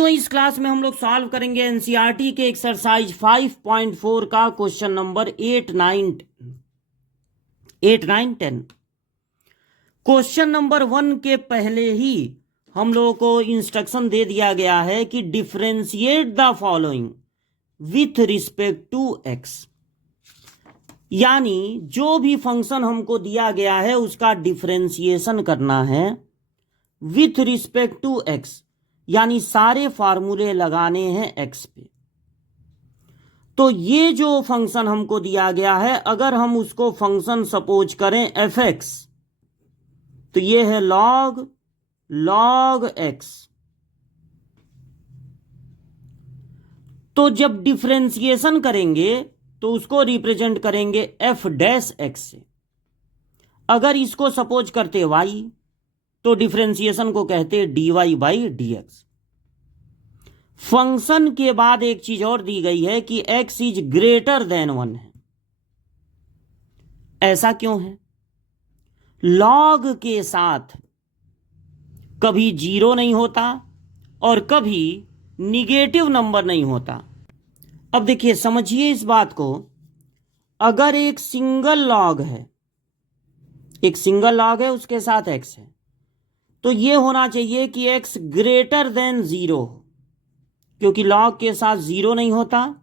बच्चों इस क्लास में हम लोग सॉल्व करेंगे एनसीईआरटी के एक्सरसाइज 5.4 का क्वेश्चन नंबर 8, 9, 10। क्वेश्चन नंबर 1 के पहले ही हम लोगों को इंस्ट्रक्शन दे दिया गया है कि differentiate the following with respect to x, यानी जो भी फंक्शन हमको दिया गया है उसका डिफरेंशिएशन करना है विथ रिस्पेक्ट टू एक्स, यानी सारे फार्मूले लगाने हैं एक्स पे। तो ये जो फंक्शन हमको दिया गया है, अगर हम उसको फंक्शन सपोज करें एफ एक्स, तो ये है लॉग एक्स। तो जब डिफरेंशिएशन करेंगे तो उसको रिप्रेजेंट करेंगे एफ डैश एक्स से। अगर इसको सपोज करते वाई तो डिफरेंशिएशन को कहते dy बाई dx। फंक्शन के बाद एक चीज और दी गई है कि x इज ग्रेटर देन 1 है। ऐसा क्यों है? लॉग के साथ कभी 0 नहीं होता और कभी निगेटिव नंबर नहीं होता। अब देखिए, समझिए इस बात को। अगर एक सिंगल लॉग है, उसके साथ x है, तो ये होना चाहिए कि x ग्रेटर देन 0 हो, क्योंकि लॉग के साथ 0 नहीं होता,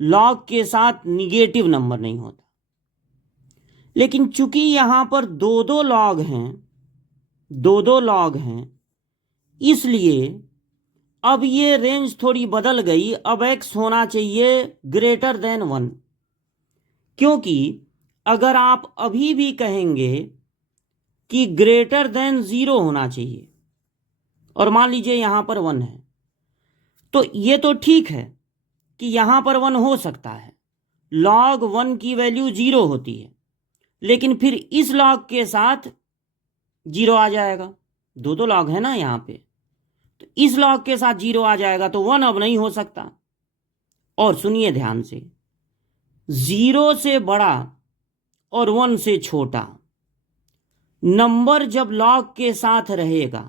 लॉग के साथ निगेटिव नंबर नहीं होता। लेकिन चूंकि यहां पर दो लॉग हैं, इसलिए अब ये रेंज थोड़ी बदल गई। अब x होना चाहिए ग्रेटर देन 1, क्योंकि अगर आप अभी भी कहेंगे कि ग्रेटर देन 0 होना चाहिए और मान लीजिए यहां पर 1 है, तो ये तो ठीक है कि यहां पर 1 हो सकता है, log 1 की वैल्यू 0 होती है, लेकिन फिर इस log के साथ 0 आ जाएगा। दो log है ना यहां पे, तो इस log के साथ 0 आ जाएगा, तो 1 अब नहीं हो सकता। और सुनिए ध्यान से, 0 से बड़ा और 1 से छोटा नंबर जब log के साथ रहेगा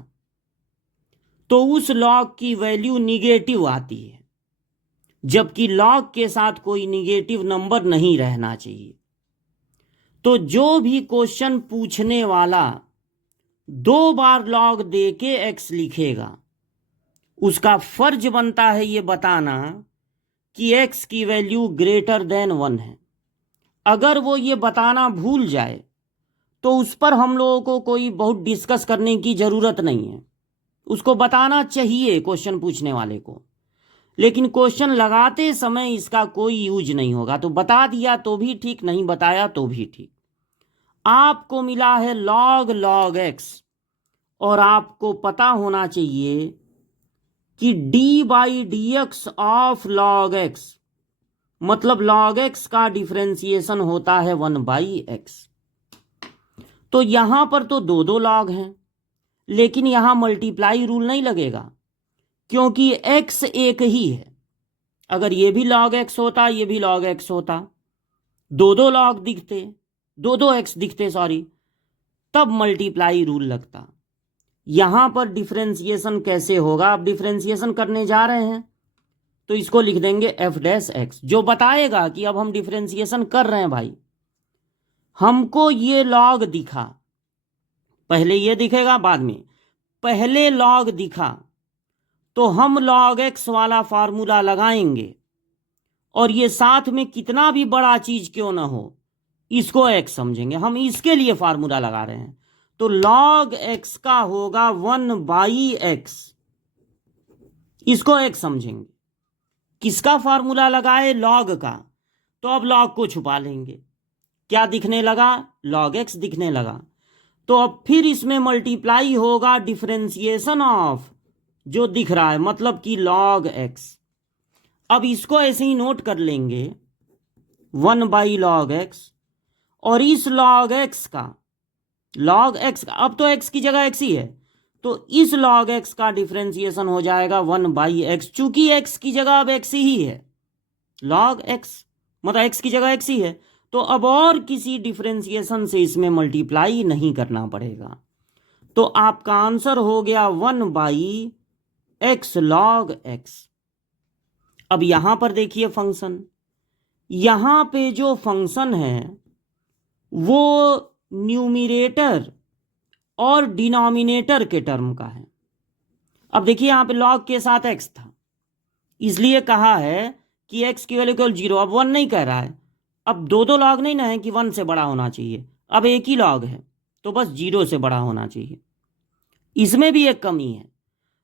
तो उस log की वैल्यू निगेटिव आती है, जबकि log के साथ कोई निगेटिव नंबर नहीं रहना चाहिए। तो जो भी क्वेश्चन पूछने वाला 2 बार log दे के x लिखेगा, उसका फर्ज बनता है ये बताना कि x की वैल्यू ग्रेटर देन 1 है। अगर वो ये बताना भूल जाए तो उस पर हम लोगों को कोई बहुत डिस्कस करने की जरूरत नहीं है। उसको बताना चाहिए क्वेश्चन पूछने वाले को, लेकिन क्वेश्चन लगाते समय इसका कोई यूज नहीं होगा। तो बता दिया तो भी ठीक, नहीं बताया तो भी ठीक। आपको मिला है log x, और आपको पता होना चाहिए कि dy by dx of log x, मतलब log x का डिफरेंशिएशन होता है 1 बाई x। तो यहां पर तो दो log हैं, लेकिन यहां मल्टीप्लाई रूल नहीं लगेगा, क्योंकि x एक ही है। अगर ये भी log x होता, ये भी log x होता, दो log दिखते, दो x दिखते, तब मल्टीप्लाई रूल लगता। यहां पर डिफरेंशिएशन कैसे होगा? आप डिफरेंशिएशन करने जा रहे हैं तो इसको लिख देंगे f डैश x, जो बताएगा कि अब हम डिफरेंशिएशन कर रहे हैं भाई। हमको ये log दिखा, पहले ये दिखेगा बाद में, पहले log दिखा तो हम log x वाला फार्मूला लगाएंगे, और ये साथ में कितना भी बड़ा चीज क्यों ना हो इसको x समझेंगे। हम इसके लिए फार्मूला लगा रहे हैं, तो log x का होगा 1 बाई x, इसको x समझेंगे। किसका फार्मूला लगाए? log का। तो अब log को छुपा लेंगे, क्या दिखने लगा? log x दिखने लगा। तो अब फिर इसमें मल्टीप्लाई होगा डिफरेंशिएशन ऑफ जो दिख रहा है, मतलब कि log x। अब इसको ऐसे ही नोट कर लेंगे 1 बाई log x, और इस log x का अब तो x की जगह x ही है, तो इस log x का डिफरेंशिएशन हो जाएगा 1 बाई x। चूंकि x की जगह अब x ही है, log x मतलब x की जगह x ही है, तो अब और किसी डिफरेंशिएशन से इसमें मल्टीप्लाई नहीं करना पड़ेगा। तो आपका आंसर हो गया 1 बाई x log x। अब यहां पर देखिए फंक्शन, यहां पे जो फंक्शन है वो न्यूमिरेटर और डिनोमिनेटर के टर्म का है। अब देखिए यहां पे log के साथ x था, इसलिए कहा है कि x की वैल्यू केवल 0। अब 1 नहीं कह रहा है, अब दो लॉग नहीं ना है कि 1 से बड़ा होना चाहिए, अब एक ही लॉग है तो बस 0 से बड़ा होना चाहिए। इसमें भी एक कमी है,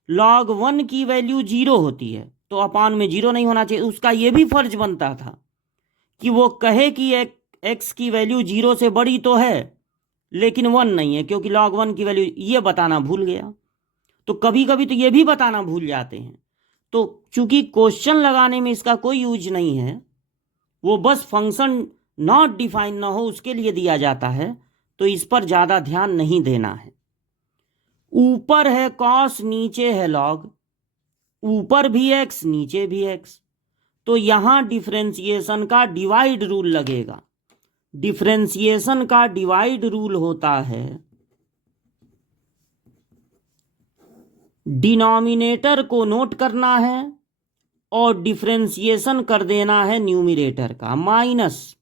log 1 की वैल्यू 0 होती है तो अपान में 0 नहीं होना चाहिए। उसका यह भी फर्ज बनता था कि वो कहे कि x की वैल्यू 0 से बड़ी तो है लेकिन 1 नहीं है, क्योंकि log 1 की वैल्यू ये बताना भूल गया। तो कभी कभी तो ये भी बताना भूल जाते हैं। तो चूंकि क्वेश्चन लगाने में इसका कोई यूज नहीं है, वो बस फंक्शन नॉट डिफाइन ना हो उसके लिए दिया जाता है, तो इस पर ज़्यादा ध्यान नहीं देना है। ऊपर है कॉस, नीचे है लॉग, ऊपर भी x नीचे भी x, तो यहां डिफरेंशिएशन का डिवाइड रूल लगेगा। डिफरेंशिएशन का डिवाइड रूल होता है डिनोमिनेटर को नोट करना है और डिफरेंशिएशन कर देना है न्यूमिरेटर का, माइनस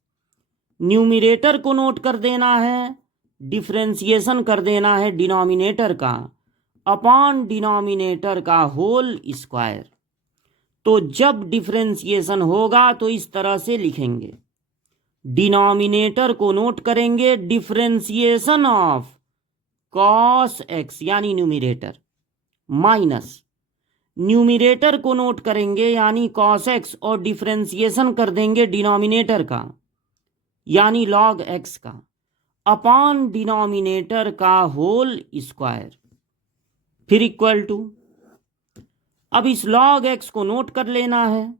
न्यूमिरेटर को नोट कर देना है, डिफरेंशिएशन कर देना है डिनोमिनेटर का अपॉन डिनोमिनेटर का होल स्क्वायर। तो जब डिफरेंशिएशन होगा तो इस तरह से लिखेंगे, डिनोमिनेटर को नोट करेंगे डिफरेंशिएशन ऑफ कॉस एक्स यानी न्यूमिरेटर, माइनस न्यूमिरेटर को नोट करेंगे यानी कॉस एक्स और डिफरेंशिएशन कर देंगे डिनोमिनेटर का यानी लॉग एक्स का अपॉन डिनोमिनेटर का होल स्क्वायर, फिर इक्वल टू। अब इस लॉग एक्स को नोट कर लेना है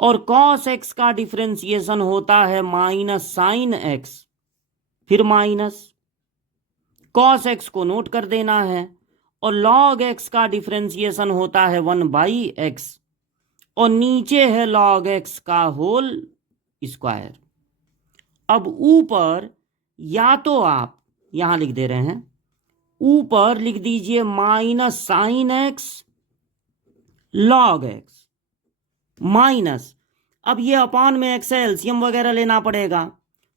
और कॉस एक्स का डिफरेंशिएशन होता है माइनस साइन एक्स, फिर माइनस कॉस एक्स को नोट कर देना है और लॉग एक्स का डिफरेंशिएशन होता है 1/x और नीचे है लॉग एक्स का होल स्क्वायर। अब ऊपर या तो आप यहां लिख दे रहे हैं, ऊपर लिख दीजिए minus sine x log x minus, अब ये अपान में एक्स है, एलसीएम वगैरह लेना पड़ेगा,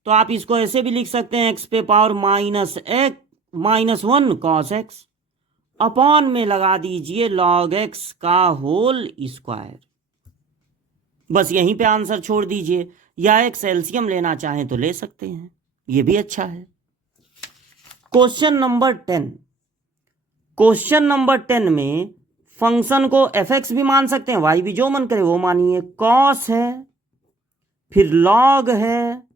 तो आप इसको ऐसे भी लिख सकते हैं एक्स पे पावर -1 कॉस एक्स, अपॉन में लगा दीजिए लॉग एक्स का होल स्क्वायर। बस यहीं पे आंसर छोड़ दीजिए, या एक्स एलसीएम लेना चाहें तो ले सकते हैं, ये भी अच्छा है। क्वेश्चन नंबर 10, क्वेश्चन नंबर 10 में फंक्शन को एफ एक्स भी मान सकते हैं, वाई भी, जो मन करे वो मानिए। कॉस है, फिर लॉग है,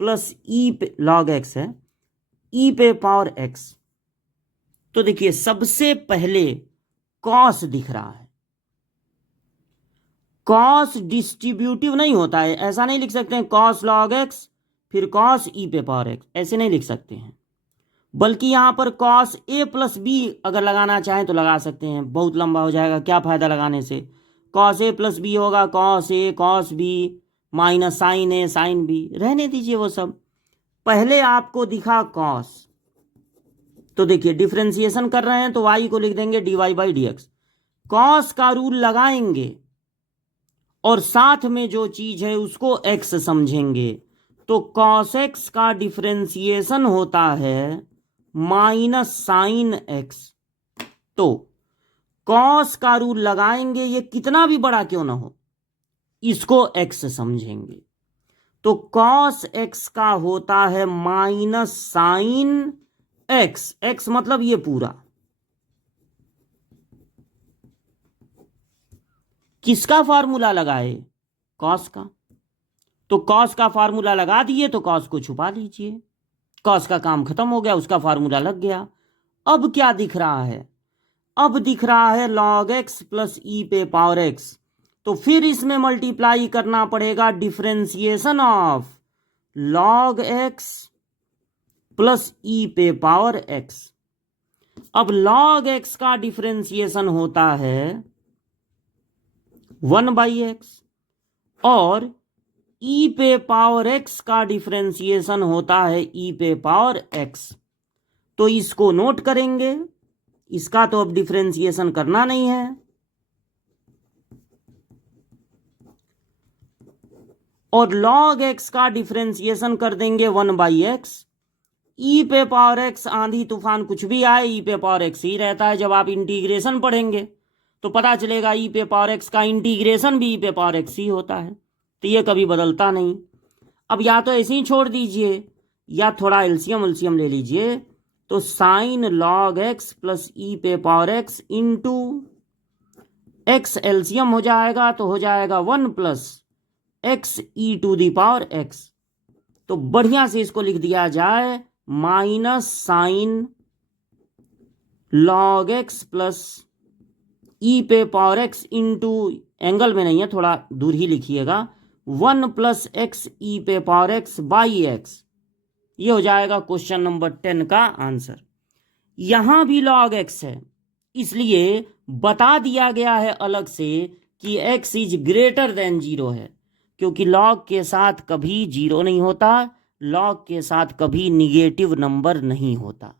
प्लस ई पे लॉग एक्स है, ई पे पावर एक्स। तो देखिए सबसे पहले कॉस दिख रहा है, कॉस डिस्ट्रीब्यूटिव नहीं होता है, ऐसा नहीं लिख सकते हैं कॉस लॉग एक्स फिर कॉस ई पे पावर एक्स, ऐसे नहीं लिख सकते हैं, बल्कि यहां पर कॉस ए प्लस बी अगर लगाना चाहें तो लगा सकते हैं, बहुत लंबा हो जाएगा, क्या फायदा लगाने से। कॉस ए प्लस बी होगा cos A cos B minus sign A sine B, रहने दीजिए वो सब। पहले आपको दिखा कॉस, तो देखिए डिफरेंशिएशन कर रहे हैं तो y को लिख देंगे dy/dx, कॉस का रूल लगाएंगे और साथ में जो चीज है उसको x समझेंगे, तो कॉस एक्स का डिफरेंशिएशन होता है माइनस साइन एक्स। तो कॉस का रूल लगाएंगे, ये कितना भी बड़ा क्यों ना हो, इसको x समझेंगे, तो कॉस एक्स का होता है माइनस साइन एक्स, एक्स मतलब ये पूरा, किसका फार्मूला लगाए, कॉस का, तो कॉस का फार्मूला लगा दिए तो कॉस को छुपा लीजिए, कॉस का काम खत्म हो गया, उसका फार्मूला लग गया। अब क्या दिख रहा है, अब दिख रहा है लॉग एक्स प्लस ई पे पावर एक्स, तो फिर इसमें मल्टीप्लाई करना पड़ेगा differentiation of log x plus e पे पावर एक्स। अब लॉग एक्स का डिफरेंशिएशन होता है 1/x और ई पे पावर एक्स का डिफरेंशिएशन होता है ई पे पावर एक्स, तो इसको नोट करेंगे, इसका तो अब डिफरेंशिएशन करना नहीं है। और log x का डिफरेंशिएशन कर देंगे 1/x। ई पे पावर एक्स आंधी तूफान कुछ भी आए ई पे पावर एक्स ही रहता है। जब आप इंटीग्रेशन पढ़ेंगे तो पता चलेगा ई पे पावर एक्स का इंटीग्रेशन भी ई पे पावर एक्स ही होता है, तो ये कभी बदलता नहीं। अब या तो ऐसे ही छोड़ दीजिए या थोड़ा एलसीएम उलसीएम ले लीजिए, तो sine log x plus e पे power x into x LCM हो जाएगा, तो हो जाएगा 1 plus x e to the power x. तो बढ़िया से इसको लिख दिया जाए minus sine log x plus e पे पावर एक्स इंटू, एंगल में नहीं है थोड़ा दूर ही लिखिएगा, 1 प्लस एक्स ई पे पावर एक्स बाई एक्स। ये हो जाएगा क्वेश्चन नंबर 10 का आंसर। यहां भी लॉग एक्स है, इसलिए बता दिया गया है अलग से कि x इज ग्रेटर देन 0 है, क्योंकि लॉग के साथ कभी 0 नहीं होता, लॉग के साथ कभी निगेटिव नंबर नहीं होता।